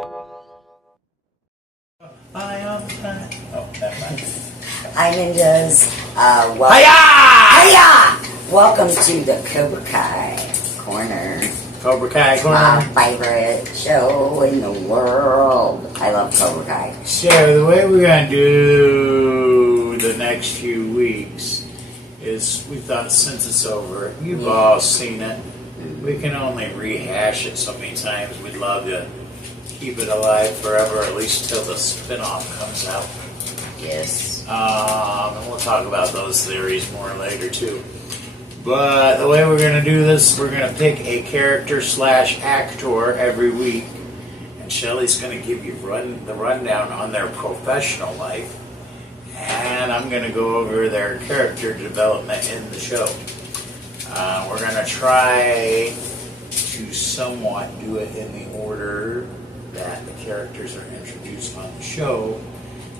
Oh, never mind. Hi, ninjas. Welcome to the Cobra Kai Corner. Cobra Kai Corner. My favorite show in the world. I love Cobra Kai. So the way we're going to do the next few weeks is we thought since it's over, you've all seen it. We can only rehash it so many times. We'd love to keep it alive forever, at least till the spin-off comes out. Yes. And we'll talk about those theories more later too. But the way we're going to do this, we're going to pick a character / actor every week, and Shelley's going to give you the rundown on their professional life, and I'm going to go over their character development in the show. We're going to try to somewhat do it in the order that the characters are introduced on the show.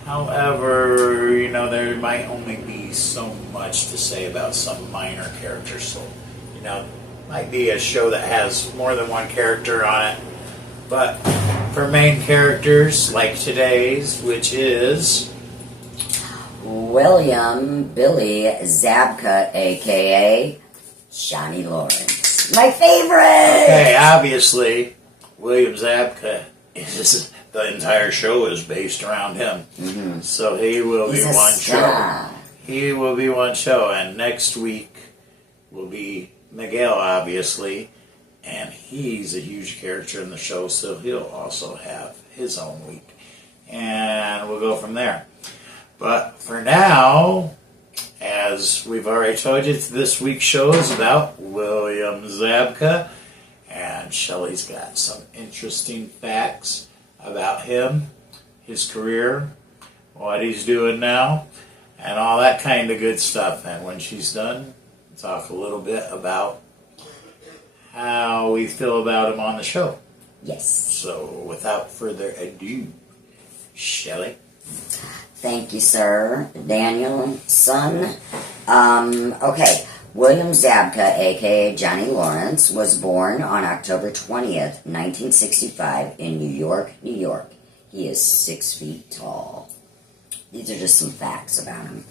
However, you know, there might only be so much to say about some minor characters. So, you know, it might be a show that has more than one character on it. But for main characters, like today's, which is William Billy Zabka, a.k.a. Johnny Lawrence. My favorite! Okay, obviously, William Zabka is... The entire show is based around him. Mm-hmm. So he will be one show. He will be one show. And next week will be Miguel, obviously. And he's a huge character in the show, so he'll also have his own week. And we'll go from there. But for now, as we've already told you, this week's show is about William Zabka. And Shelley's got some interesting facts about him, his career, what he's doing now, and all that kind of good stuff. And when she's done, we'll talk a little bit about how we feel about him on the show. Yes. So without further ado, Shelley. Thank you, sir. Daniel, son. Okay. William Zabka, a.k.a. Johnny Lawrence, was born on October 20th, 1965 in New York, New York. He is 6 feet tall. These are just some facts about him.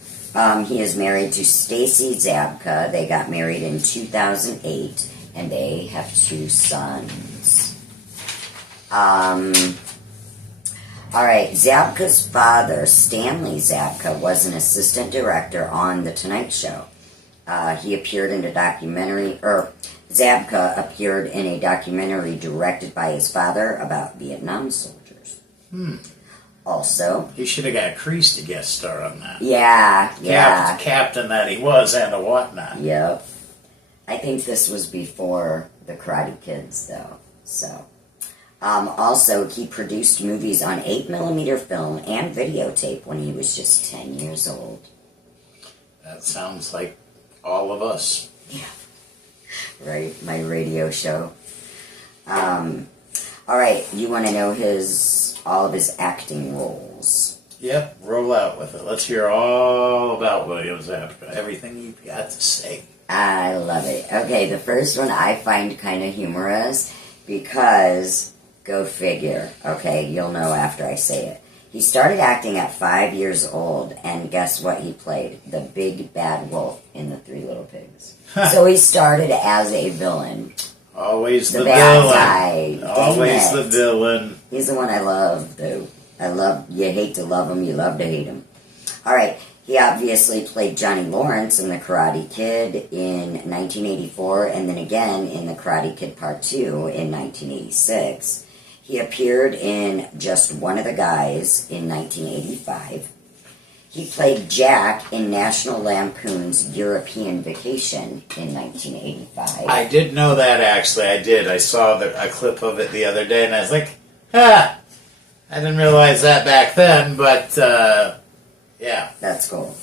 He is married to Stacy Zabka. They got married in 2008, and they have 2 sons. All right, Zabka's father, Stanley Zabka, was an assistant director on The Tonight Show. He appeared in a documentary, Zabka appeared in a documentary directed by his father about Vietnam soldiers. Also, he should have got Kreese to guest star on that. Yeah. Captain that he was and a whatnot. Yep. I think this was before the Karate Kids, though. So, also, he produced movies on 8mm film and videotape when he was just 10 years old. That sounds like all of us. Yeah. Right, my radio show. All right, you want to know all of his acting roles? Yep, roll out with it. Let's hear all about William Zabka. Everything you've got to say. I love it. Okay, the first one I find kind of humorous because, go figure, okay, you'll know after I say it. He started acting at 5 years old, and guess what he played? The big bad wolf in The 3 Little Pigs. So he started as a villain. Always the bad villain. Guy. Always the villain. He's the one I love, though. You hate to love him, you love to hate him. All right, he obviously played Johnny Lawrence in The Karate Kid in 1984, and then again in The Karate Kid Part 2 in 1986. He appeared in Just One of the Guys in 1985. He played Jack in National Lampoon's European Vacation in 1985. I did know that, actually. I did. I saw a clip of it the other day, and I was like, I didn't realize that back then, but, yeah. That's cool.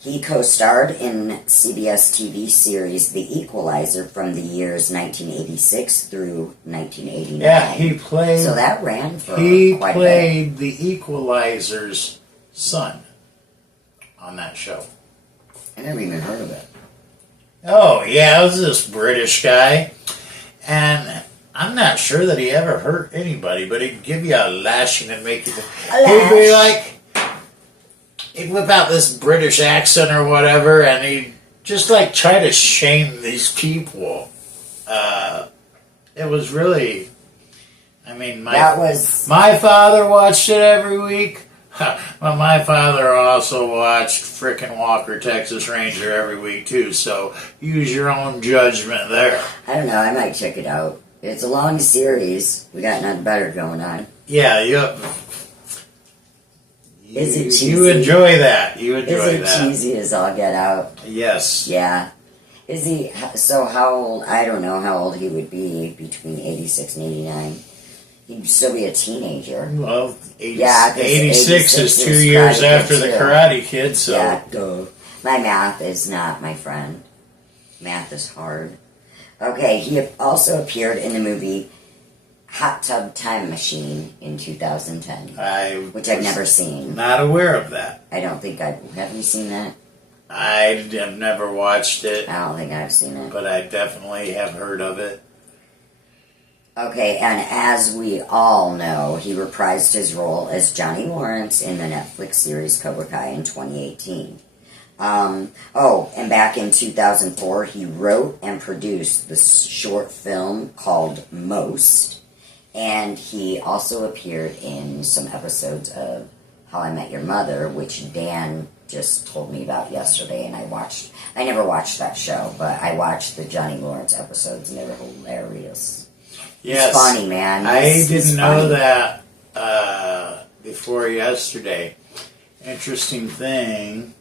He co-starred in CBS TV series The Equalizer from the years 1986 through 1989. Yeah, he played... So that ran for quite a bit. He played The Equalizer's son on that show. I never even heard of it. Oh, yeah, it was this British guy. And I'm not sure that he ever hurt anybody, but he'd give you a lashing and make you. A He'd be lash. like, he'd whip out this British accent or whatever, and he'd just like try to shame these people. It was really, I mean, my father watched it every week. Well, my father also watched frickin' Walker, Texas Ranger every week too. So use your own judgment there. I don't know. I might check it out. It's a long series. We got nothing better going on. Yeah, Is it cheesy? You enjoy that. You enjoy that. Is it cheesy as all get out? Yes. Yeah. Is he, so how old, I don't know how old he would be between 86 and 89. He'd still be a teenager. Well, 86 is 2 years Karate after Kid the too. Karate Kid, so. Yeah, duh. My math is not my friend. Math is hard. Okay, he also appeared in the movie Hot Tub Time Machine in 2010. Which I've never seen. Not aware of that. I don't think have you seen that? I have never watched it. I don't think I've seen it. But I definitely have heard of it. Okay, and as we all know, he reprised his role as Johnny Lawrence in the Netflix series Cobra Kai in 2018. And back in 2004, he wrote and produced the short film called Most, and he also appeared in some episodes of How I Met Your Mother, which Dan just told me about yesterday, and I never watched that show, but I watched the Johnny Lawrence episodes, and they were hilarious. Yes. He's funny, man. I didn't know that before yesterday. Interesting thing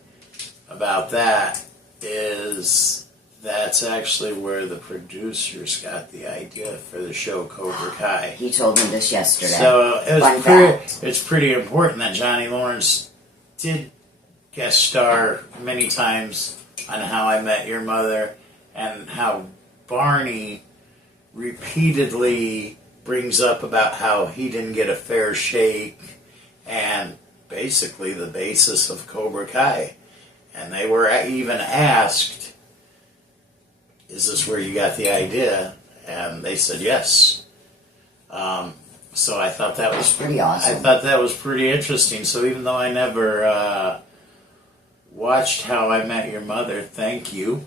about that is that's actually where the producers got the idea for the show Cobra Kai. He told me this yesterday. So fact. It's pretty important that Johnny Lawrence did guest star many times on How I Met Your Mother, and how Barney repeatedly brings up about how he didn't get a fair shake, and basically the basis of Cobra Kai. And they were even asked, is this where you got the idea? And they said yes. So I thought that was pretty awesome. I thought that was pretty interesting. So even though I never watched How I Met Your Mother, thank you,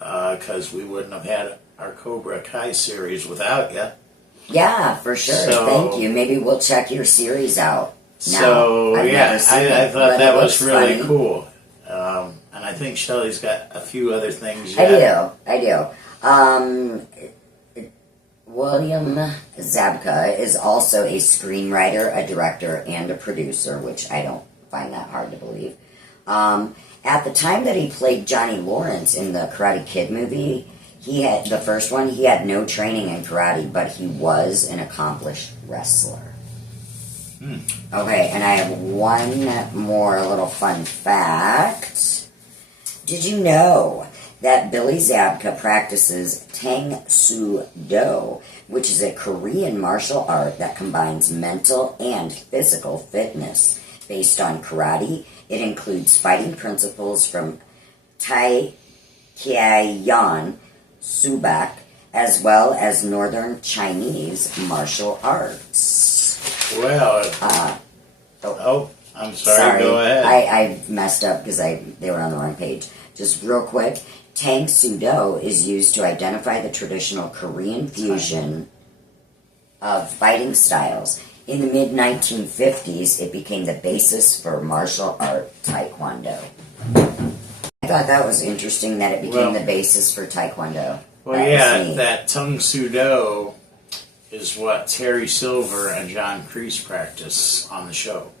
because we wouldn't have had our Cobra Kai series without you. Yeah, for sure. So, thank you. Maybe we'll check your series out. Now, so yeah, I thought that was really funny. cool. And I think Shelley's got a few other things yet. I do. William Zabka is also a screenwriter, a director, and a producer, which I don't find that hard to believe. At the time that he played Johnny Lawrence in the Karate Kid movie, the first one, he had no training in karate, but he was an accomplished wrestler. Okay, and I have one more little fun fact. Did you know that Billy Zabka practices Tang Soo Do, which is a Korean martial art that combines mental and physical fitness based on karate? It includes fighting principles from Tai Yan Subak, as well as Northern Chinese martial arts. Well, I'm sorry. Go ahead. I messed up because they were on the wrong page. Just real quick, Tang Soo Do is used to identify the traditional Korean fusion of fighting styles. In the mid-1950s, it became the basis for martial art Taekwondo. I thought that was interesting that it became the basis for Taekwondo. Well, that Tang Soo Do is what Terry Silver and John Kreese practice on the show.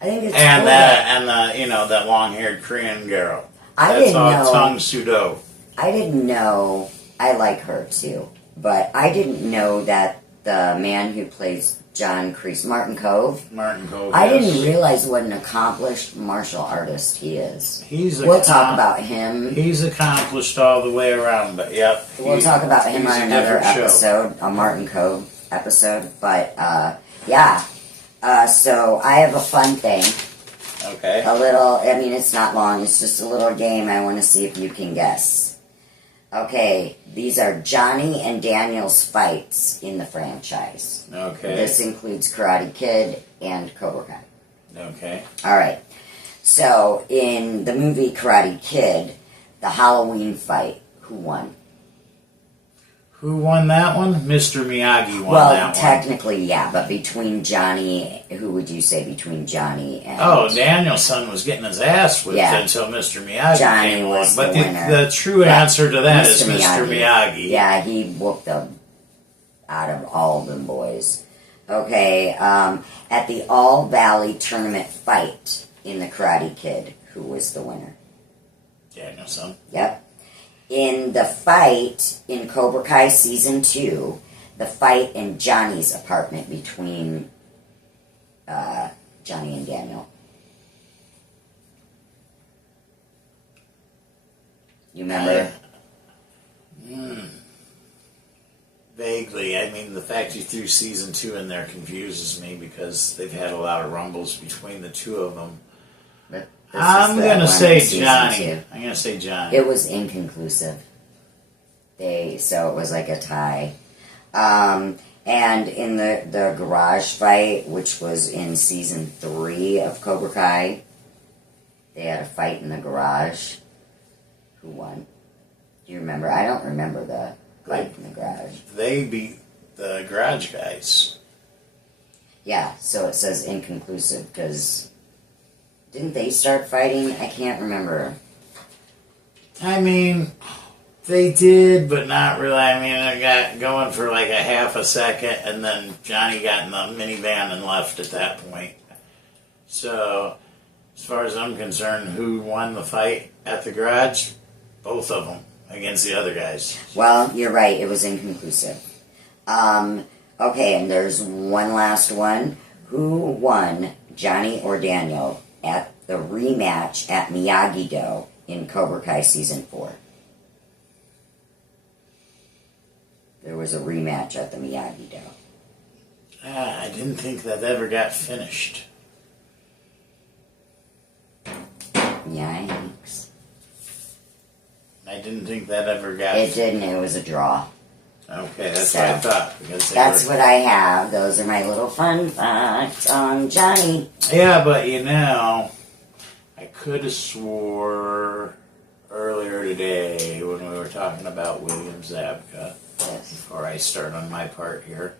I think it's and cool that long-haired Korean girl. I didn't know. Tang Soo Do. I didn't know. I like her too, but I didn't know that the man who plays John Kreese, Martin Cove. I didn't realize what an accomplished martial artist he is. We'll talk about him. He's accomplished all the way around, but yep. We'll talk about him on another episode, a Martin Cove episode. But so I have a fun thing. Okay. A little. I mean, it's not long. It's just a little game. I want to see if you can guess. Okay, these are Johnny and Daniel's fights in the franchise. Okay. This includes Karate Kid and Cobra Kai. Okay. All right. So, in the movie Karate Kid, the Halloween fight, who won? Who won that one? Mr. Miyagi won that one. Well, technically, yeah, but between Johnny, who would you say between Johnny and... Oh, Danielson was getting his ass whipped until Mr. Miyagi came along. But the true answer to that is Mr. Miyagi. Yeah, he whooped them out of all of them boys. Okay, at the All Valley Tournament fight in the Karate Kid, who was the winner? Danielson. Yep. In the fight in Cobra Kai Season 2, the fight in Johnny's apartment between Johnny and Daniel. You remember? Vaguely. I mean, the fact you threw Season 2 in there confuses me because they've had a lot of rumbles between the two of them. I'm going to say Johnny. I'm going to say Johnny. It was inconclusive. So it was like a tie. And in the garage fight, which was in Season 3 of Cobra Kai, they had a fight in the garage. Who won? Do you remember? I don't remember the fight in the garage. They beat the garage guys. Yeah, so it says inconclusive because... Didn't they start fighting? I can't remember. I mean, they did, but not really. I mean, it got going for like a half a second, and then Johnny got in the minivan and left at that point. So, as far as I'm concerned, who won the fight at the garage? Both of them against the other guys. Well, you're right. It was inconclusive. Okay, and there's one last one. Who won, Johnny or Daniel, at the rematch at Miyagi-Do in Cobra Kai Season 4? There was a rematch at the Miyagi-Do. I didn't think that ever got finished. Yikes. I didn't think that ever got It didn't. It was a draw. Okay, that's what I thought. Because that's what I have. Those are my little fun facts on Johnny. Yeah, but you know, I could have swore earlier today when we were talking about William Zabka, before I start on my part here,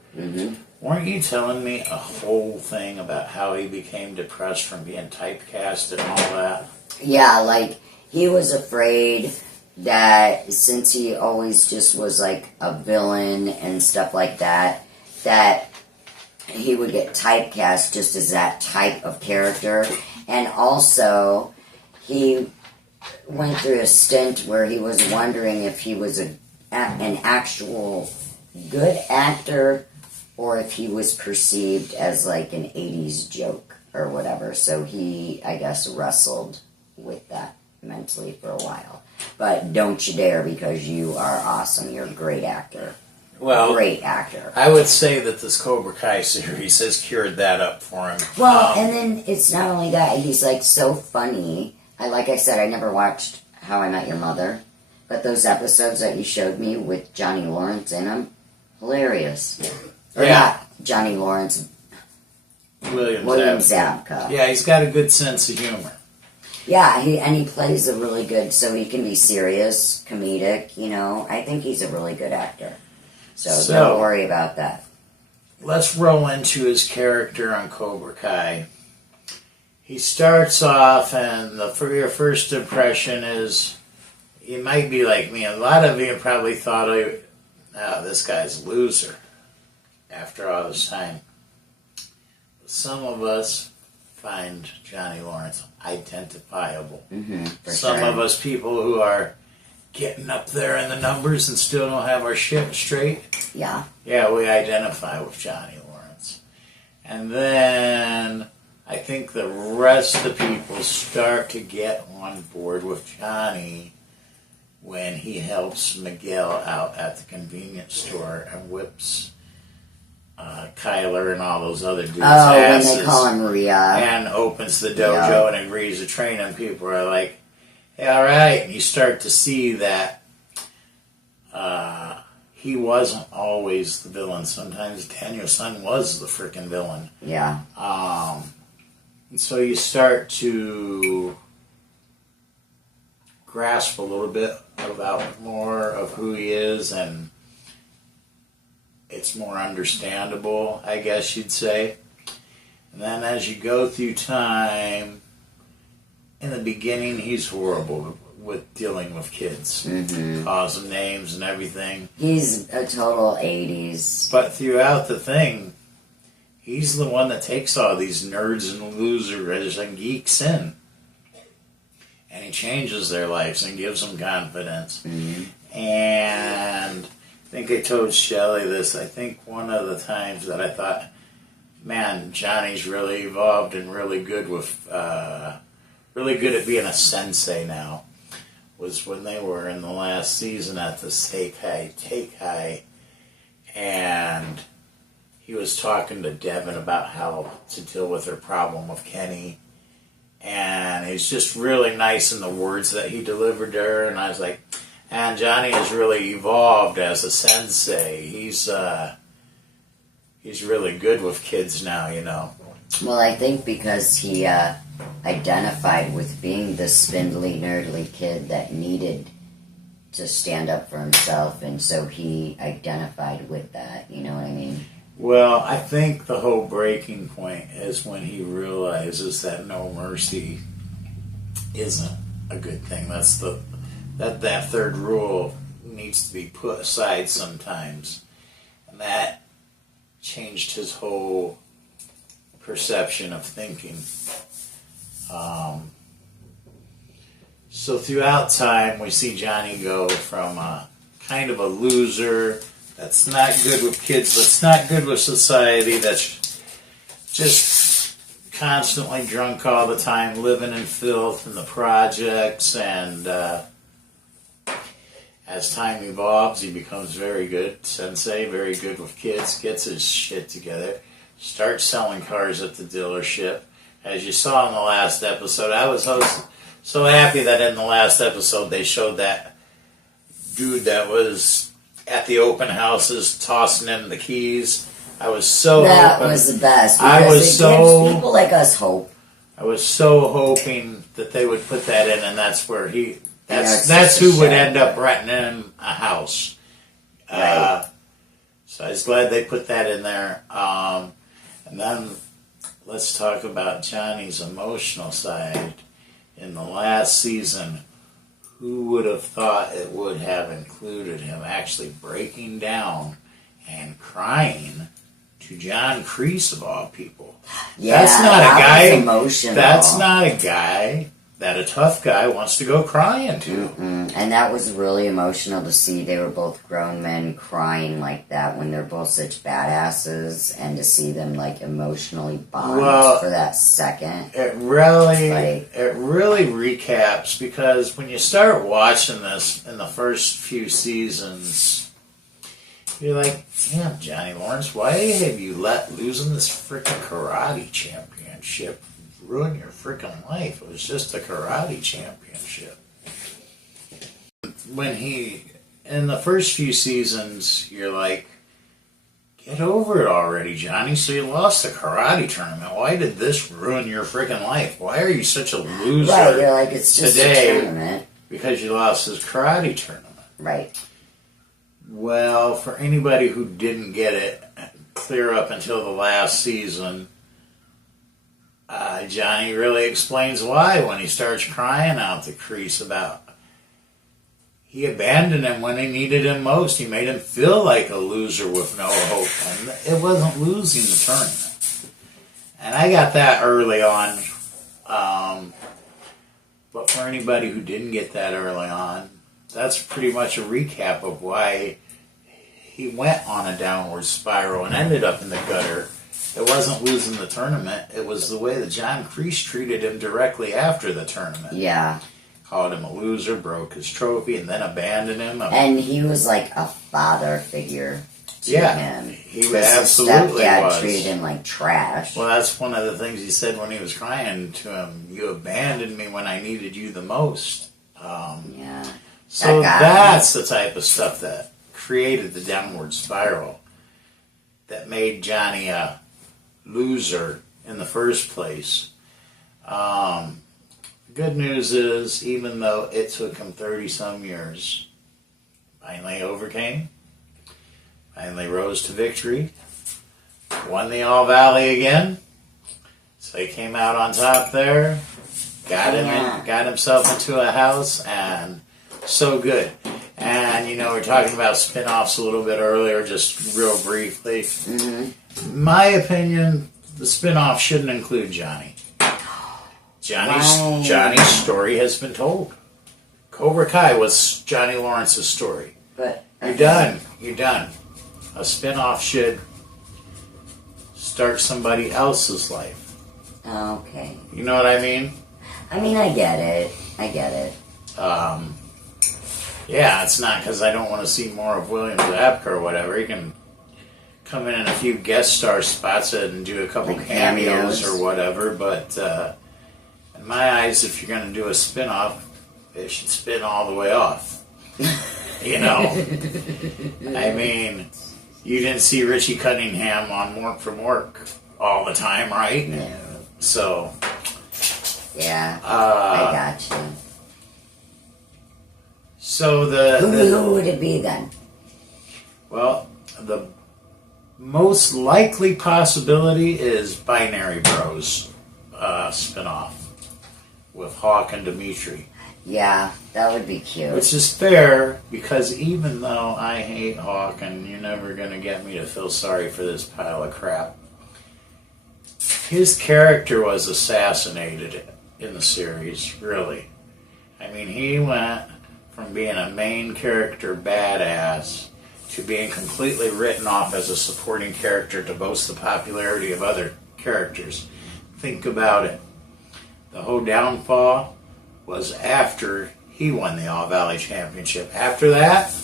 weren't you telling me a whole thing about how he became depressed from being typecast and all that? Yeah, like, he was afraid that since he always just was like a villain and stuff like that, that he would get typecast just as that type of character. And also, he went through a stint where he was wondering if he was an actual good actor or if he was perceived as like an 80s joke or whatever. So he, I guess, wrestled with that mentally for a while. But don't you dare, because you are awesome. You're a great actor. Well, great actor. I would say that this Cobra Kai series has cured that up for him. Well, and then it's not only that, he's like so funny. Like I said, I never watched How I Met Your Mother, but those episodes that you showed me with Johnny Lawrence in them, hilarious. Or not Johnny Lawrence, William Zabka. Yeah, he's got a good sense of humor. Yeah, he plays a really good, so he can be serious, comedic, you know. I think he's a really good actor. So don't worry about that. Let's roll into his character on Cobra Kai. He starts off, and your first impression is, you might be like me. A lot of you probably thought, oh, this guy's a loser after all this time. Some of us find Johnny Lawrence identifiable. Some of us people who are getting up there in the numbers and still don't have our shit straight. Yeah. Yeah, we identify with Johnny Lawrence. And then I think the rest of the people start to get on board with Johnny when he helps Miguel out at the convenience store and whips Kyler and all those other dudes' asses. When they call him Maria. And opens the dojo and agrees to train him. People are like, hey, all right. And you start to see that he wasn't always the villain. Sometimes Daniel's son was the freaking villain. Yeah. And so you start to grasp a little bit about more of who he is, and it's more understandable, I guess you'd say. And then as you go through time, in the beginning, he's horrible with dealing with kids. Calls them names and everything. He's a total 80s. But throughout the thing, he's the one that takes all these nerds and losers and geeks in. And he changes their lives and gives them confidence. And I think I told Shelley this. I think one of the times that I thought, man, Johnny's really evolved and really good with, really good at being a sensei now, was when they were in the last season at the Take High, and he was talking to Devin about how to deal with her problem with Kenny, and he's just really nice in the words that he delivered to her, and I was like, and Johnny has really evolved as a sensei. He's really good with kids now, you know. Well, I think because he identified with being the spindly, nerdly kid that needed to stand up for himself, and so he identified with that, you know what I mean? Well, I think the whole breaking point is when he realizes that no mercy isn't a good thing. That's that third rule needs to be put aside sometimes, and that changed his whole perception of thinking. So throughout time, we see Johnny go from a kind of a loser that's not good with kids, that's not good with society, that's just constantly drunk all the time, living in filth in the projects, and as time evolves, he becomes very good sensei, very good with kids, gets his shit together, starts selling cars at the dealership. As you saw in the last episode, I was so happy that in the last episode they showed that dude that was at the open houses tossing him the keys. I was so that was the best. I was it so gives people like us hope. I was so hoping that they would put that in, and that's where that's just who would end up renting him a house. Right. So I was glad they put that in there. And then let's talk about Johnny's emotional side. In the last season, who would have thought it would have included him actually breaking down and crying to John Kreese of all people? Yeah, that's not that a guy. was emotional. That's not a guy that a tough guy wants to go crying to. And that was really emotional to see. They were both grown men crying like that when they're both such badasses, and to see them like emotionally bond for that second. It really recaps, because when you start watching this in the first few seasons, you're like, damn, Johnny Lawrence, why have you let losing this freaking karate championship ruin your freaking life? It was just a karate championship. When in the first few seasons, you're like, get over it already, Johnny. So you lost the karate tournament. Why did this ruin your freaking life? Why are you such a loser? Right, you're like, it's just today a tournament. Because you lost this karate tournament. Right. Well, for anybody who didn't get it clear up until the last season, Johnny really explains why when he starts crying out to Kreese about he abandoned him when he needed him most. He made him feel like a loser with no hope, and it wasn't losing the tournament. And I got that early on, but for anybody who didn't get that early on, that's pretty much a recap of why he went on a downward spiral and ended up in the gutter. It wasn't losing the tournament. It was the way that John Kreese treated him directly after the tournament. Yeah. Called him a loser, broke his trophy, and then abandoned him. And he was like a father figure to him. He absolutely stepdad was. treated him like trash. Well, that's one of the things he said when he was crying to him. You abandoned me when I needed you the most. Yeah. So that's the type of stuff that created the downward spiral that made Johnny a loser in the first place. Good news is, even though it took him 30-some years, finally overcame, finally rose to victory, won the All Valley again. So he came out on top there, got himself into a house, and so good. And, you know, we were talking about spin-offs a little bit earlier, just real briefly. Mm-hmm. My opinion, the spin-off shouldn't include Johnny. Johnny's story has been told. Cobra Kai was Johnny Lawrence's story. But You're done. You're done. A spin-off should start somebody else's life. Okay. You know what I mean? I mean, I get it. Yeah, it's not because I don't want to see more of William Zabka or whatever. He can come in a few guest star spots and do a couple Like cameos cameos. or whatever, but in my eyes, if you're going to do a spin-off, it should spin all the way off. You know? I mean, you didn't see Richie Cunningham on Work from Work all the time, right? No. So, Yeah, I got you. So Who would it be then? well, the most likely possibility is Binary Bros spinoff with Hawk and Dimitri. Yeah, that would be cute. Which is fair, because even though I hate Hawk and you're never going to get me to feel sorry for this pile of crap, his character was assassinated in the series, really. I mean, he went from being a main character badass to being completely written off as a supporting character to boast the popularity of other characters. Think about it. The whole downfall was after he won the All Valley Championship. After that,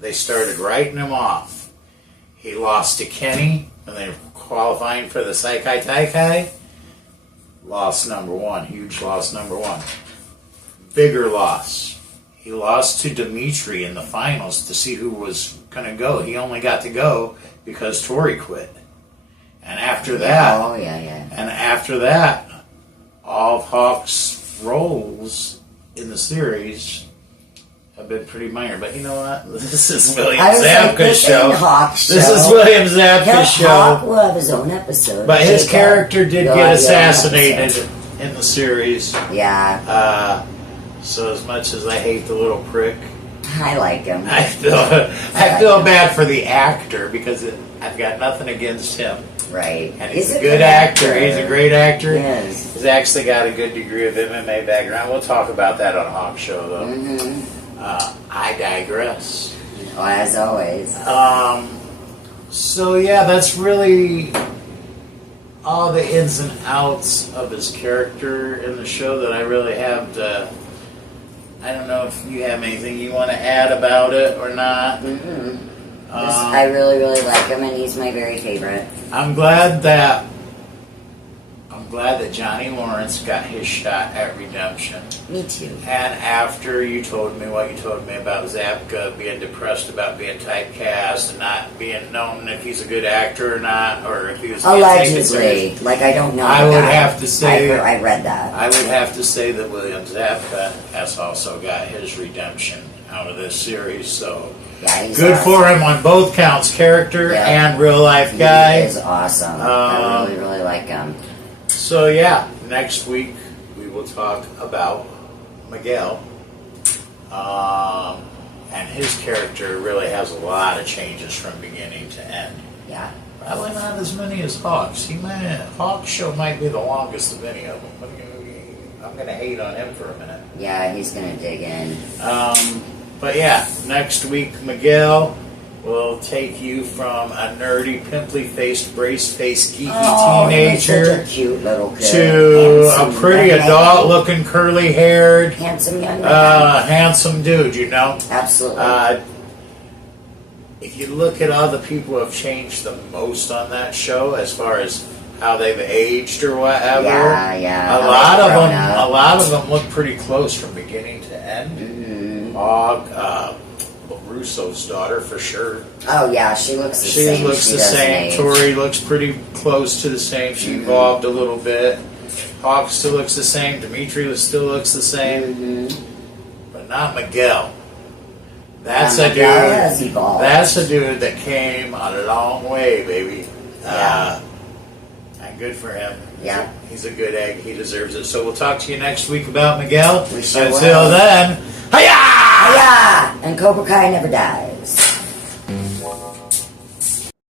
they started writing him off. He lost to Kenny when they were qualifying for the Saikai Taikai. Loss number one. Huge loss number one. Bigger loss. He lost to Dimitri in the finals to see who was going to go. He only got to go because Tori quit. And after that, and after that, all of Hawk's roles in the series have been pretty minor. But you know what? This is William Zabka's show. This is William Zabka's show. Hawk will have his own episode. But his character did get assassinated in the series. Yeah. So as much as I hate the little prick, I like him. I feel bad for the actor because I've got nothing against him. Right. And he's a good actor. He's a great actor. Yes. He's actually got a good degree of MMA background. We'll talk about that on Hawk Show, though. Mm-hmm. I digress. Well, as always. So, yeah, that's really all the ins and outs of his character in the show that I really have to... I don't know if you have anything you want to add about it or not. Mm-hmm. I really, really like him, and he's my very favorite. I'm glad that Johnny Lawrence got his shot at redemption. Me too. And after you told me what you told me about Zabka being depressed about being typecast and not being known if he's a good actor or not, or if he was allegedly, like I don't know. I would have to say I read that. I would have to say that William Zabka has also got his redemption out of this series. So. Yeah, he's good awesome. for him on both counts, character and real life guy. He is awesome. I really, really like him. So yeah, next week we will talk about Miguel. And his character really has a lot of changes from beginning to end. Yeah. Probably not as many as Hawk's. Hawk's show might be the longest of any of them. I'm going to hate on him for a minute. Yeah, he's going to dig in. But yeah, next week Miguel will take you from a nerdy, pimply-faced, brace-faced, geeky teenager such a cute little kid. to a pretty adult-looking, curly-haired, handsome young man. handsome dude. You know, absolutely. If you look at all the people who have changed the most on that show, as far as how they've aged or whatever, yeah, a lot of them look pretty close from beginning to end. Mm-hmm. Hog, Russo's daughter for sure. Oh yeah, she looks the same. She looks the doesn't same. age. Tori looks pretty close to the same. She evolved a little bit. Hawk still looks the same. Dimitri still looks the same. But not Miguel. That's a dude. Miguel has evolved. That's a dude that came a long way, baby. Yeah. And good for him. Yeah. He's a good egg. He deserves it. So we'll talk to you next week about Miguel. We sure Until will. then, hiya! Yeah, and Cobra Kai never dies.